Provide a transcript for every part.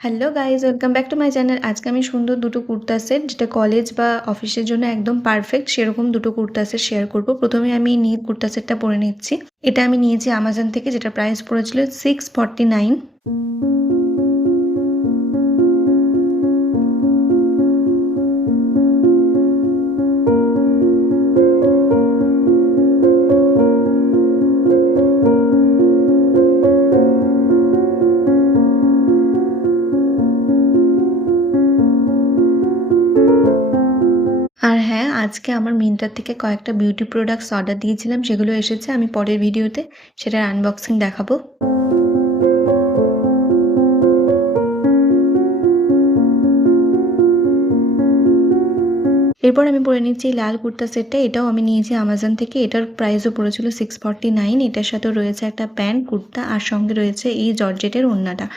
Hello guys, welcome back to my channel. আজকে আমি সুন্দর দুটো কুর্তা সেট, যেটা কলেজ বা অফিসের জন্য একদম পারফেক্ট, সেরকম দুটো কুর্তা সেট শেয়ার করব। প্রথমে আমি নীল কুর্তা সেটটা পরে নিচ্ছি। এটা আমি নিয়েছি আমাজন থেকে, যেটা প্রাইস পড়েছিল 649। আর হ্যাঁ, আজকে আমার মিন্ত্রা থেকে কয়েকটা বিউটি প্রোডাক্টস অর্ডার দিয়েছিলাম, সেগুলো এসেছে। আমি পরের ভিডিওতে সেটার আনবক্সিং দেখাবো। এরপর আমি পরে নিচ্ছি এই লাল কুর্তা সেটটা। এটাও আমি নিয়েছি আমাজন থেকে। এটার প্রাইসও পড়েছিল 649। এটার সাথেও রয়েছে একটা প্যান্ট, কুর্তা, আর সঙ্গে রয়েছে এই জর্জেটের ওড়নাটা।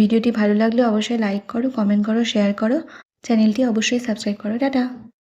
ভিডিওটি ভালো লাগলে অবশ্যই লাইক করো, কমেন্ট করো, শেয়ার করো। চ্যানেলটি অবশ্যই সাবস্ক্রাইব করো। টাটা।